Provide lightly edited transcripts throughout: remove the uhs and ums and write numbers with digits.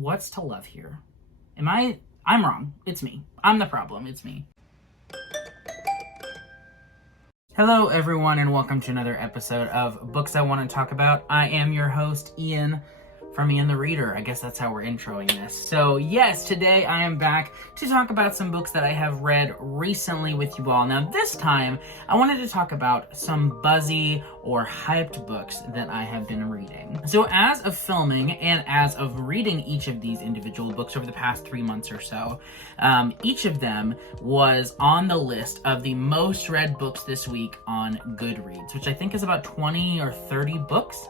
What's to love here? I'm wrong. It's me. I'm the problem. It's me. Hello, everyone, and welcome to another episode of Books I Want to Talk About. I am your host, Ian, from Ian the Reader. I guess that's how we're introing this. So, yes, today I am back to talk about some books that I have read recently with you all. Now, this time, I wanted to talk about some buzzy or hyped books that I have been reading. So, as of filming and as of reading each of these individual books over the past 3 months or so, each of them was on the list of the most read books this week on Goodreads, which I think is about 20 or 30 books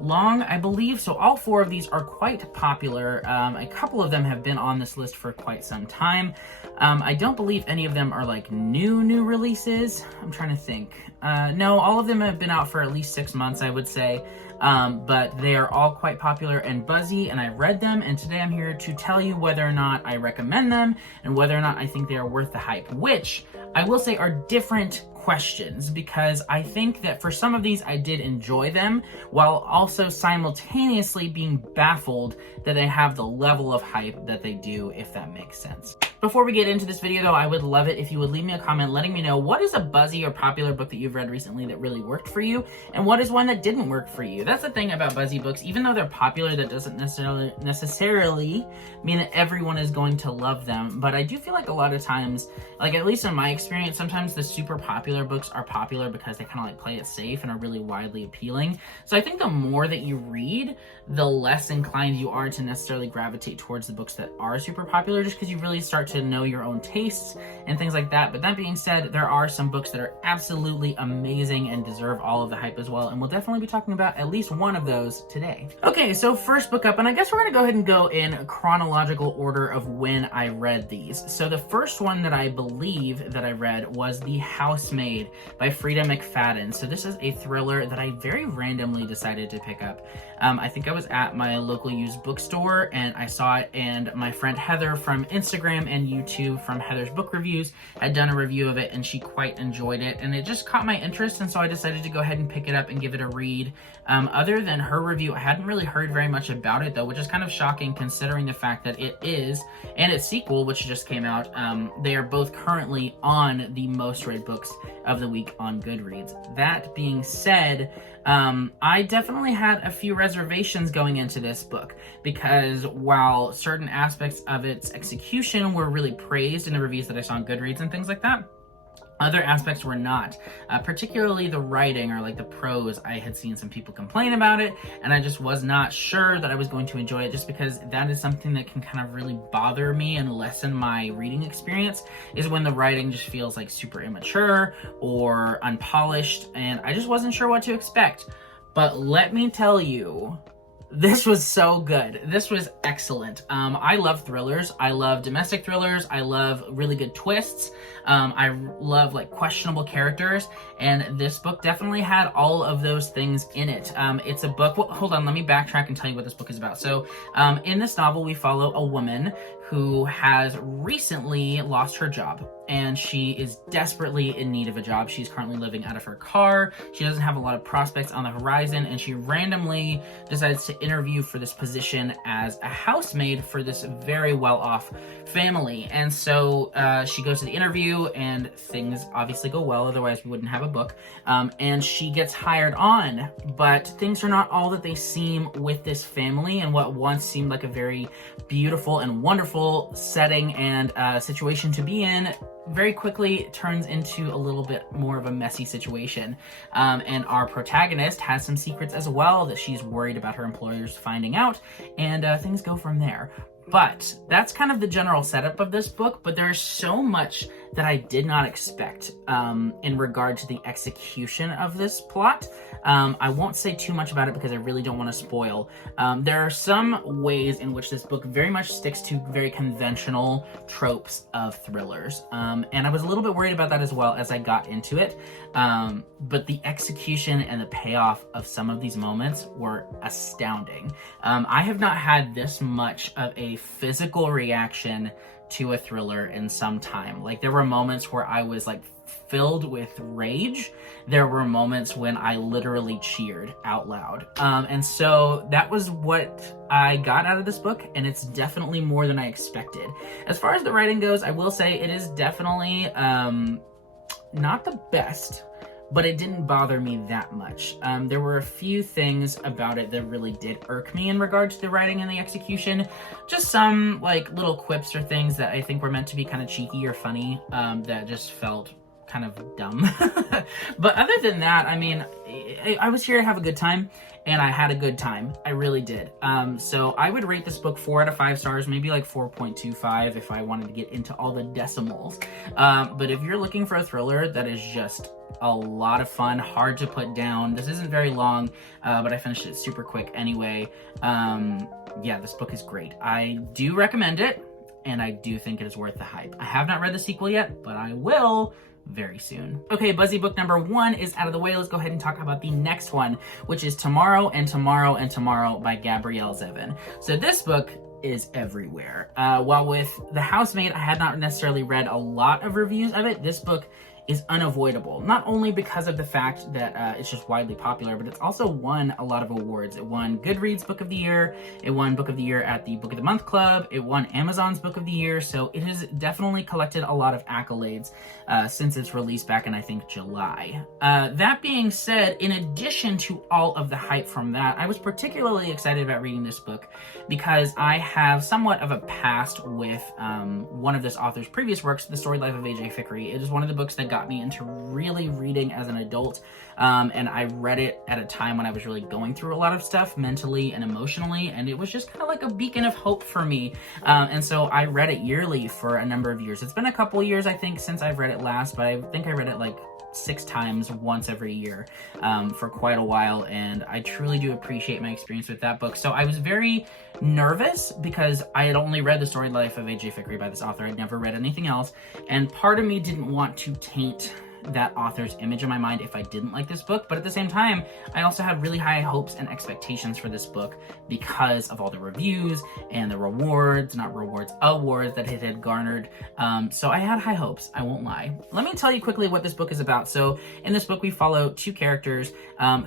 long, I believe. So all four of these are quite popular. A couple of them have been on this list for quite some time. I don't believe any of them are like new releases. I'm trying to think. No, all of them have been out for at least 6 months, I would say. But they are all quite popular and buzzy, and I read them, and today I'm here to tell you whether or not I recommend them and whether or not I think they are worth the hype, which I will say are different questions, because I think that for some of these I did enjoy them, while also simultaneously being baffled that they have the level of hype that they do, if that makes sense. Before we get into this video though, I would love it if you would leave me a comment letting me know what is a buzzy or popular book that you've read recently that really worked for you, and what is one that didn't work for you. That's the thing about buzzy books. Even though they're popular, that doesn't necessarily mean that everyone is going to love them. But I do feel like a lot of times, like at least in my experience, sometimes the super popular books are popular because they kind of like play it safe and are really widely appealing. So I think the more that you read, the less inclined you are to necessarily gravitate towards the books that are super popular, just because you really start to know your own tastes and things like that. But that being said, there are some books that are absolutely amazing and deserve all of the hype as well, and we'll definitely be talking about at least one of those today. Okay, so first book up, and I guess we're gonna go ahead and go in chronological order of when I read these. So the first one that I believe that I read was The Housemaid by Frida McFadden. So this is a thriller that I very randomly decided to pick up. I think I was at my local used bookstore and I saw it, and my friend Heather from Instagram and YouTube from Heather's Book Reviews had done a review of it, and she quite enjoyed it, and it just caught my interest, and so I decided to go ahead and pick it up and give it a read. Other than her review, I hadn't really heard very much about it though, which is kind of shocking considering the fact that it is, and its sequel, which just came out, they are both currently on the most read books of the week on Goodreads. That being said, I definitely had a few reservations going into this book, because while certain aspects of its execution were really praised in the reviews that I saw on Goodreads and things like that, other aspects were not. Particularly the writing, or like the prose. I had seen some people complain about it, and I just was not sure that I was going to enjoy it, just because that is something that can kind of really bother me and lessen my reading experience, is when the writing just feels like super immature or unpolished, and I just wasn't sure what to expect. But let me tell you, this was so good. This was excellent. I love thrillers. I love domestic thrillers. I love really good twists. I love like questionable characters, and this book definitely had all of those things in it. It's a book, well, hold on, let me backtrack and tell you what this book is about. So in this novel, we follow a woman who has recently lost her job, and she is desperately in need of a job. She's currently living out of her car. She doesn't have a lot of prospects on the horizon, and she randomly decides to interview for this position as a housemaid for this very well-off family. And so she goes to the interview, and things obviously go well, otherwise we wouldn't have a book. And she gets hired on, but things are not all that they seem with this family, and what once seemed like a very beautiful and wonderful setting and situation to be in very quickly turns into a little bit more of a messy situation. And our protagonist has some secrets as well that she's worried about her employers finding out, and things go from there. But that's kind of the general setup of this book, but there's so much that I did not expect in regard to the execution of this plot. I won't say too much about it because I really don't want to spoil. There are some ways in which this book very much sticks to very conventional tropes of thrillers. And I was a little bit worried about that as well as I got into it. But the execution and the payoff of some of these moments were astounding. I have not had this much of a physical reaction to a thriller in some time. Like, there were moments where I was like filled with rage. There were moments when I literally cheered out loud. And so that was what I got out of this book, and it's definitely more than I expected. As far as the writing goes, I will say it is definitely not the best, but it didn't bother me that much. There were a few things about it that really did irk me in regard to the writing and the execution. Just some like little quips or things that I think were meant to be kind of cheeky or funny, that just felt kind of dumb. But other than that, I mean, I was here to have a good time, and I had a good time. I really did. So I would rate this book 4 out of 5 stars, maybe like 4.25 if I wanted to get into all the decimals. But if you're looking for a thriller that is just a lot of fun, hard to put down, this isn't very long, but I finished it super quick anyway. Yeah, this book is great. I do recommend it, and I do think it is worth the hype. I have not read the sequel yet, but I will very soon. Okay, Buzzy book number 1 is out of the way. Let's go ahead and talk about the next one, which is Tomorrow and Tomorrow and Tomorrow by Gabrielle Zevin. So this book is everywhere. While with The Housemaid, I had not necessarily read a lot of reviews of it, this book is unavoidable. Not only because of the fact that it's just widely popular, but it's also won a lot of awards. It won Goodreads Book of the Year, it won Book of the Year at the Book of the Month Club, it won Amazon's Book of the Year, so it has definitely collected a lot of accolades since its release back in, I think, July. That being said, in addition to all of the hype from that, I was particularly excited about reading this book because I have somewhat of a past with one of this author's previous works, The Story Life of A.J. Fikry. It is one of the books that got me into really reading as an adult, and I read it at a time when I was really going through a lot of stuff mentally and emotionally, and it was just kind of like a beacon of hope for me, and so I read it yearly for a number of years. It's been a couple years, I think, since I've read it last, but I think I read it like 6 times once every year for quite a while, and I truly do appreciate my experience with that book. So I was very nervous because I had only read The Story Life of A.J. Fikry by this author. I'd never read anything else, and part of me didn't want to taint that author's image in my mind if I didn't like this book, but at the same time, I also had really high hopes and expectations for this book because of all the reviews and the awards that it had garnered. So I had high hopes, I won't lie. Let me tell you quickly what this book is about. So in this book, we follow 2 characters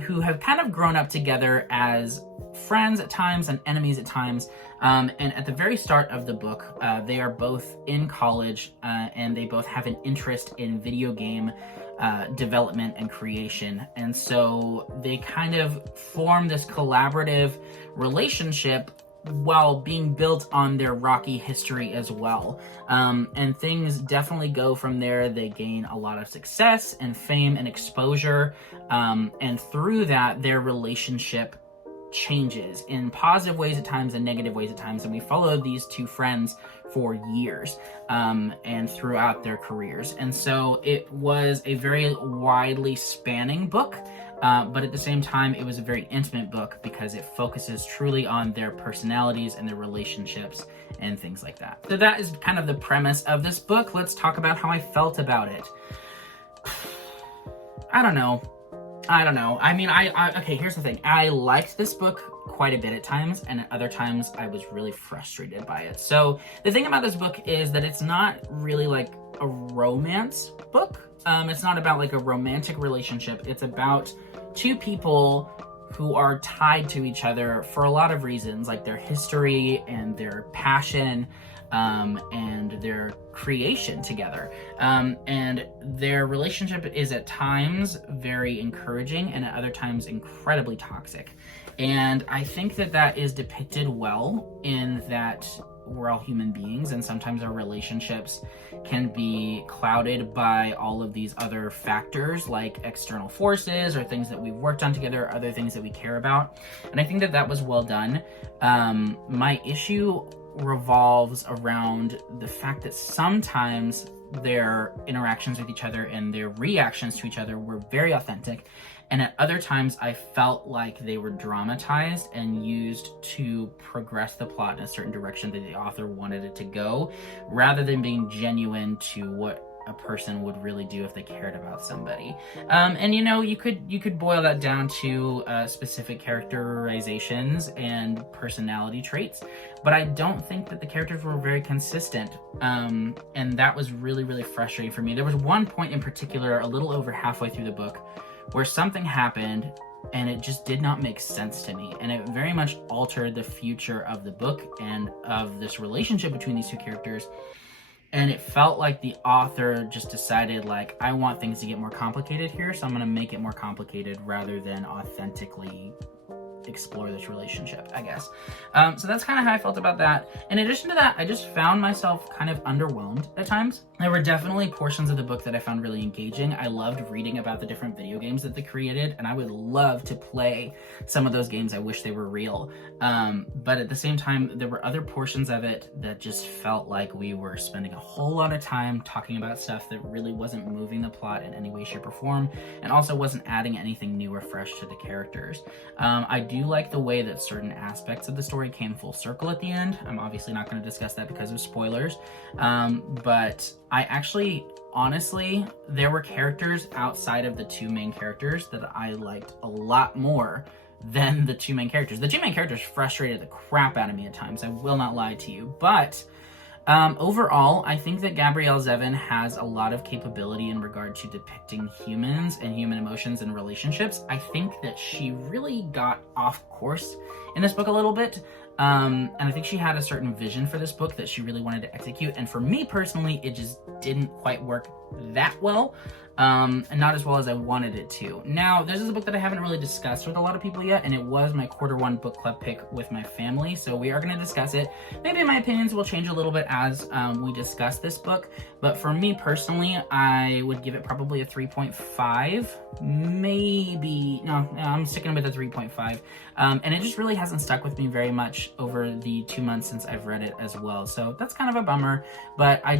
who have kind of grown up together as friends at times and enemies at times. And at the very start of the book, they are both in college, and they both have an interest in video game development and creation. And so they kind of form this collaborative relationship while being built on their rocky history as well. And things definitely go from there. They gain a lot of success and fame and exposure. And through that, their relationship changes in positive ways at times and negative ways at times, and we followed these 2 friends for years and throughout their careers. And so it was a very widely spanning book, but at the same time it was a very intimate book because it focuses truly on their personalities and their relationships and things like that. So that is kind of the premise of this book. Let's talk about how I felt about it. I don't know. I mean, okay, here's the thing. I liked this book quite a bit at times, and at other times I was really frustrated by it. So the thing about this book is that it's not really like a romance book. It's not about like a romantic relationship. It's about 2 people who are tied to each other for a lot of reasons, like their history and their passion, and their creation together. And their relationship is at times very encouraging and at other times incredibly toxic. And I think that that is depicted well in that we're all human beings, and sometimes our relationships can be clouded by all of these other factors like external forces or things that we've worked on together, or other things that we care about. And I think that that was well done. My issue revolves around the fact that sometimes their interactions with each other and their reactions to each other were very authentic, and at other times I felt like they were dramatized and used to progress the plot in a certain direction that the author wanted it to go, rather than being genuine to what a person would really do if they cared about somebody. And you know, you could boil that down to specific characterizations and personality traits, but I don't think that the characters were very consistent. And that was really, really frustrating for me. There was one point in particular, a little over halfway through the book, where something happened and it just did not make sense to me, and it very much altered the future of the book and of this relationship between these two characters. And it felt like the author just decided, like, I want things to get more complicated here, so I'm going to make it more complicated rather than authentically explore this relationship, I guess. So that's kind of how I felt about that. In addition to that, I just found myself kind of underwhelmed at times. There were definitely portions of the book that I found really engaging. I loved reading about the different video games that they created, and I would love to play some of those games. I wish they were real. But at the same time, there were other portions of it that just felt like we were spending a whole lot of time talking about stuff that really wasn't moving the plot in any way, shape, or form, and also wasn't adding anything new or fresh to the characters. I do like the way that certain aspects of the story came full circle at the end. I'm obviously not going to discuss that because of spoilers, but I actually, honestly, there were characters outside of the two main characters that I liked a lot more than the two main characters. The two main characters frustrated the crap out of me at times, I will not lie to you, but overall, I think that Gabrielle Zevin has a lot of capability in regard to depicting humans and human emotions and relationships. I think that she really got off course in this book a little bit. And I think she had a certain vision for this book that she really wanted to execute. And for me personally, it just didn't quite work that well. And not as well as I wanted it to. Now, this is a book that I haven't really discussed with a lot of people yet, and it was my Q1 book club pick with my family, so we are going to discuss it. Maybe my opinions will change a little bit as we discuss this book, but for me personally, I would give it probably a 3.5, maybe, no, I'm sticking with a 3.5, and it just really hasn't stuck with me very much over the 2 months since I've read it as well, so that's kind of a bummer, but I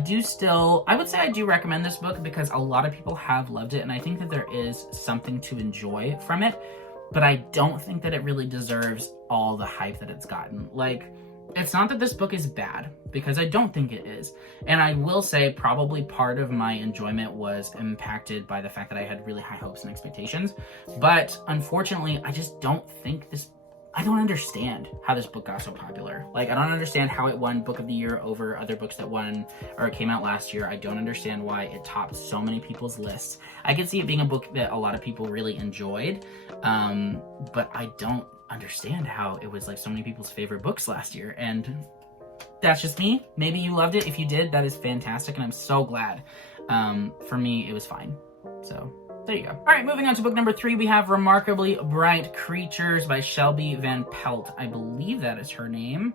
would say I do recommend this book because a lot of people have loved it, and I think that there is something to enjoy from it, but I don't think that it really deserves all the hype that it's gotten. Like, it's not that this book is bad, because I don't think it is, and I will say probably part of my enjoyment was impacted by the fact that I had really high hopes and expectations, but unfortunately, I just don't think I don't understand how this book got so popular. Like, I don't understand how it won Book of the Year over other books that won or came out last year. I don't understand why it topped so many people's lists. I could see it being a book that a lot of people really enjoyed, but I don't understand how it was like so many people's favorite books last year. And that's just me. Maybe you loved it. If you did, that is fantastic, and I'm so glad. For me, it was fine. So there you go. All right, moving on to book number 3, we have Remarkably Bright Creatures by Shelby Van Pelt. I believe that is her name.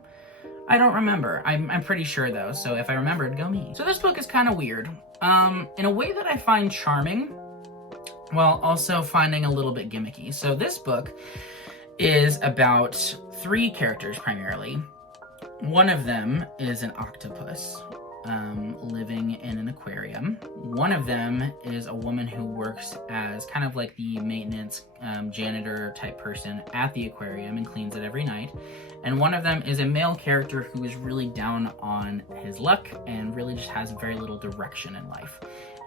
I don't remember. I'm pretty sure though, so if I remembered, go me. So this book is kind of weird, in a way that I find charming, while also finding a little bit gimmicky. So this book is about 3 characters primarily. One of them is an octopus, living in an aquarium. One of them is a woman who works as kind of like the maintenance janitor type person at the aquarium and cleans it every night. And one of them is a male character who is really down on his luck and really just has very little direction in life.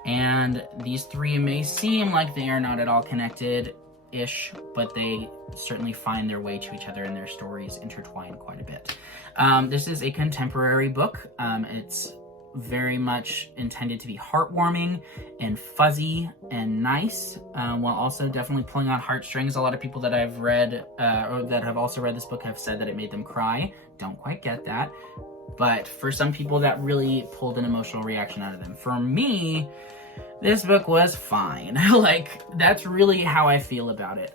And these 3 may seem like they are not at all connected-ish, but they certainly find their way to each other and their stories intertwine quite a bit. This is a contemporary book. It's very much intended to be heartwarming and fuzzy and nice, while also definitely pulling on heartstrings. A lot of people that I've read, or that have also read this book, have said that it made them cry. Don't quite get that. But for some people, that really pulled an emotional reaction out of them. For me, this book was fine. Like, that's really how I feel about it.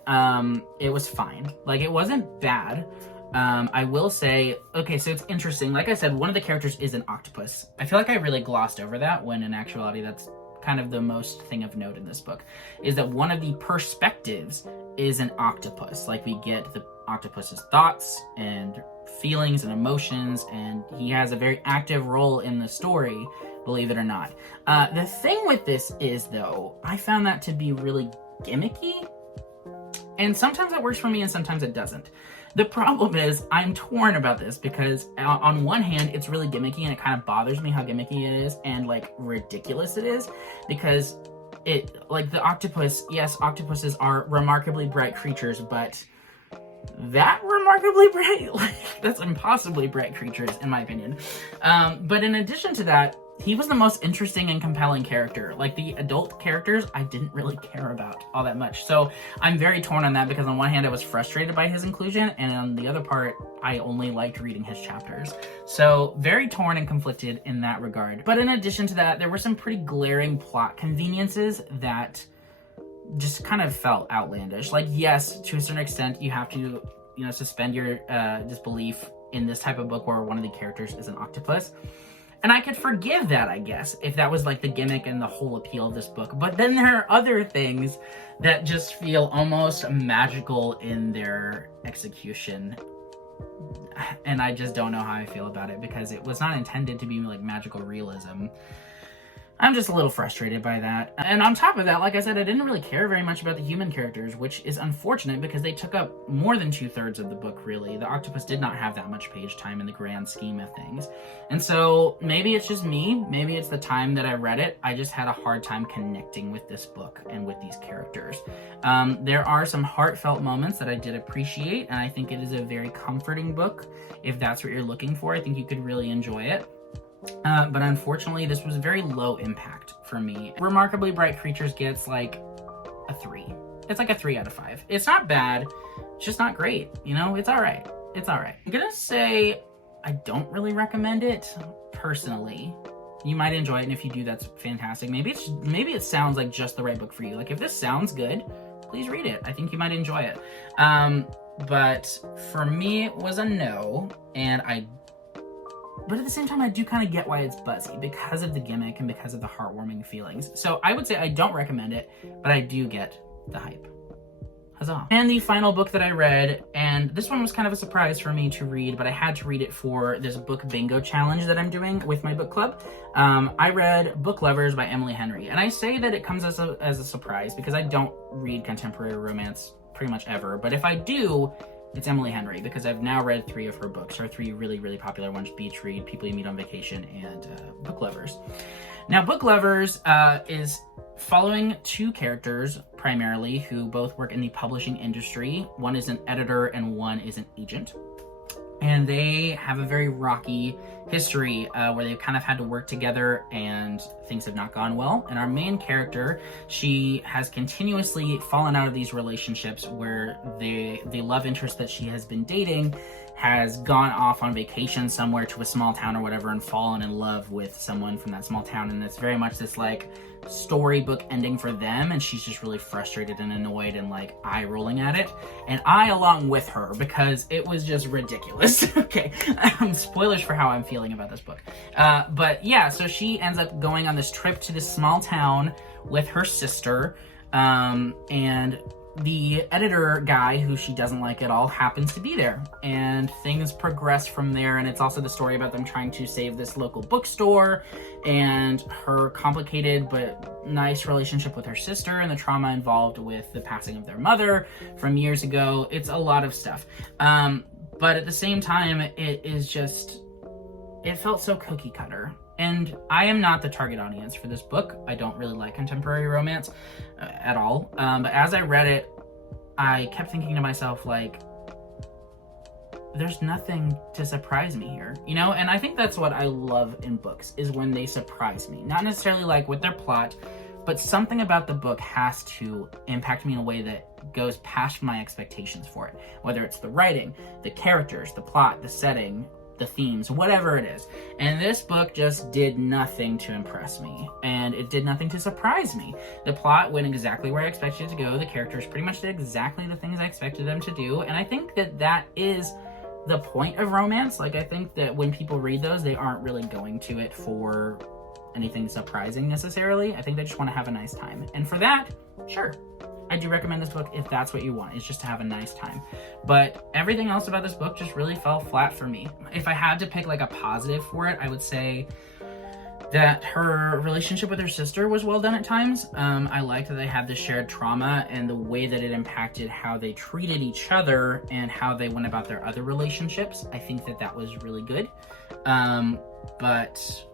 It was fine. Like, it wasn't bad. I will say, okay, so it's interesting. Like I said, one of the characters is an octopus. I feel like I really glossed over that, when in actuality, that's kind of the most thing of note in this book, is that one of the perspectives is an octopus. Like, we get the octopus's thoughts and feelings and emotions, and he has a very active role in the story, believe it or not. The thing with this is, though, I found that to be really gimmicky, and sometimes it works for me and sometimes it doesn't. The problem is I'm torn about this because on one hand, it's really gimmicky and it kind of bothers me how gimmicky it is and like ridiculous it is, because it, like, the octopus, yes, octopuses are remarkably bright creatures, but that remarkably bright, like, that's impossibly bright creatures in my opinion. But in addition to that, he was the most interesting and compelling character. Like, the adult characters, I didn't really care about all that much. So I'm very torn on that, because on one hand, I was frustrated by his inclusion, and on the other part, I only liked reading his chapters. So very torn and conflicted in that regard. But in addition to that, there were some pretty glaring plot conveniences that just kind of felt outlandish. Like, yes, to a certain extent, you have to, suspend your disbelief in this type of book where one of the characters is an octopus. And I could forgive that, I guess, if that was like the gimmick and the whole appeal of this book. But then there are other things that just feel almost magical in their execution. And I just don't know how I feel about it, because it was not intended to be like magical realism. I'm just a little frustrated by that. And on top of that, like I said, I didn't really care very much about the human characters, which is unfortunate because they took up more than 2/3 of the book, really. The octopus did not have that much page time in the grand scheme of things. And so maybe it's just me, maybe it's the time that I read it, I just had a hard time connecting with this book and with these characters. There are some heartfelt moments that I did appreciate, and I think it is a very comforting book. If that's what you're looking for, I think you could really enjoy it. But unfortunately, this was very low impact for me. Remarkably Bright Creatures gets like a 3. It's like a 3 out of 5. It's not bad, it's just not great. It's all right. It's all right. I'm gonna say I don't really recommend it personally. You might enjoy it, and if you do, that's fantastic. Maybe it sounds like just the right book for you. Like, if this sounds good, please read it. I think you might enjoy it. But for me, it was a no, but at the same time, I do kind of get why it's Buzzy, because of the gimmick and because of the heartwarming feelings. So I would say I don't recommend it, but I do get the hype. Huzzah. And the final book that I read, and this one was kind of a surprise for me to read, but I had to read it for this book bingo challenge that I'm doing with my book club. I read Book Lovers by Emily Henry, and I say that it comes as a surprise because I don't read contemporary romance pretty much ever, but if I do, it's Emily Henry, because I've now read 3 of her books, her 3 really, really popular ones: Beach Read, People You Meet on Vacation, and Book Lovers. Now, Book Lovers is following 2 characters, primarily, who both work in the publishing industry. One is an editor and one is an agent. And they have a very rocky history where they've kind of had to work together and things have not gone well. And our main character, she has continuously fallen out of these relationships where the love interest that she has been dating has gone off on vacation somewhere to a small town or whatever and fallen in love with someone from that small town. And it's very much this like storybook ending for them, and she's just really frustrated and annoyed and like eye rolling at it, and I along with her, because it was just ridiculous. Okay, spoilers for how I'm feeling about this book, but yeah, so she ends up going on this trip to this small town with her sister, and the editor guy, who she doesn't like at all, happens to be there, and things progress from there. And it's also the story about them trying to save this local bookstore, and her complicated but nice relationship with her sister, and the trauma involved with the passing of their mother from years ago. It's a lot of stuff, but at the same time, it felt so cookie cutter. And I am not the target audience for this book. I don't really like contemporary romance at all. But as I read it, I kept thinking to myself, like, there's nothing to surprise me here, And I think that's what I love in books, is when they surprise me. Not necessarily like with their plot, but something about the book has to impact me in a way that goes past my expectations for it. Whether it's the writing, the characters, the plot, the setting, the themes, whatever it is. And this book just did nothing to impress me, and it did nothing to surprise me. The plot went exactly where I expected it to go. The characters pretty much did exactly the things I expected them to do, and I think that is the point of romance. Like, I think that when people read those, they aren't really going to it for anything surprising necessarily. I think they just want to have a nice time, and for that, sure, I do recommend this book if that's what you want, is just to have a nice time. But everything else about this book just really fell flat for me. If I had to pick like a positive for it, I would say that her relationship with her sister was well done at times. I liked that they had the shared trauma and the way that it impacted how they treated each other and how they went about their other relationships. I think that that was really good. But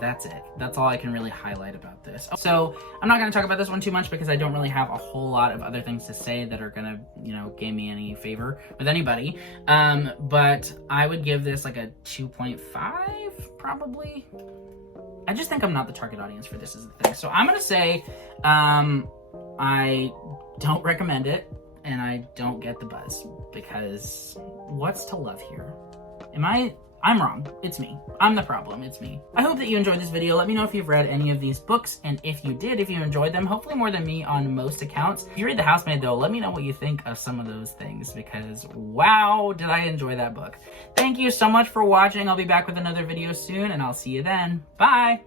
that's it. That's all I can really highlight about this. So I'm not going to talk about this one too much because I don't really have a whole lot of other things to say that are going to, you know, gain me any favor with anybody. But I would give this like a 2.5 probably. I just think I'm not the target audience for this is the thing. So I'm going to say I don't recommend it and I don't get the buzz because what's to love here? I'm wrong. It's me. I'm the problem. It's me. I hope that you enjoyed this video. Let me know if you've read any of these books, and if you did, if you enjoyed them, hopefully more than me on most accounts. If you read The Housemaid, though, let me know what you think of some of those things, because wow, did I enjoy that book. Thank you so much for watching. I'll be back with another video soon, and I'll see you then. Bye!